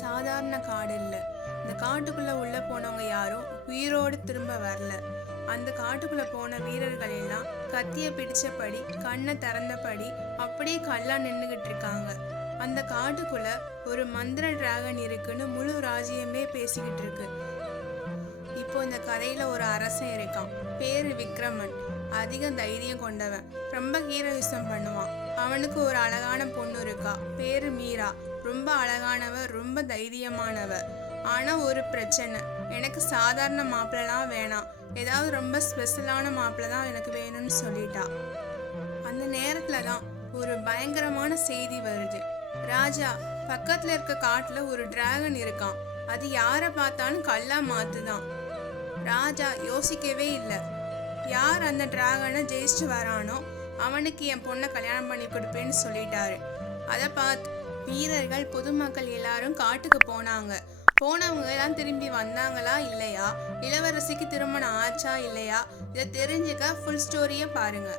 சாதாரண காடு இல்லை. இந்த காட்டுக்குள்ள உள்ள போனவங்க யாரும் உயிரோடு திரும்ப வரல. அந்த காட்டுக்குள்ள போன வீரர்கள் எல்லாம் கத்திய பிடிச்சபடி கண்ணை திறந்தபடி அப்படியே கல்லா நின்றுகிட்டு இருக்காங்க. அந்த காட்டுக்குள்ள ஒரு மந்திர டிராகன் இருக்குன்னு முழு ராஜ்யமே பேசிக்கிட்டு இருக்கு. இப்போ இந்த கதையில ஒரு அரசன் இருக்கான். பேரு விக்ரமன். அதிக தைரியம் கொண்டவன். ரொம்ப ஹீரோயிசம் பண்ணுவான். அவனுக்கு ஒரு அழகான பொண்ணு இருக்கா. பேரு மீரா. ரொம்ப அழகானவ, ரொம்ப தைரியமானவ. ஆனா ஒரு பிரச்சனை, எனக்கு சாதாரண மாப்பிள்ளலாம் வேணாம், ஏதாவது ரொம்ப ஸ்பெஷலான மாப்பிள்ள தான் எனக்கு வேணும்னு சொல்லிட்டா. அந்த நேரத்துல தான் ஒரு பயங்கரமான செய்தி வருது. ராஜா, பக்கத்துல இருக்க காட்டுல ஒரு டிராகன் இருக்கான். அது யாரை பார்த்தாலும் கல்லா மாத்துதான். ராஜா யோசிக்கவே இல்லை. யார் அந்த டிராகனை ஜெயிச்சுட்டு வரானோ அவனுக்கு என் பொண்ணை கல்யாணம் பண்ணி கொடுப்பேன்னு சொல்லிட்டாரு. அதை பார்த்து வீரர்கள், பொதுமக்கள் எல்லாரும் காட்டுக்கு போனாங்க. போனவங்க எல்லாம் திரும்பி வந்தாங்களா இல்லையா, இளவரசிக்கு திருமணம் ஆச்சா இல்லையா, இதை தெரிஞ்சுக்க ஃபுல் ஸ்டோரியை பாருங்க.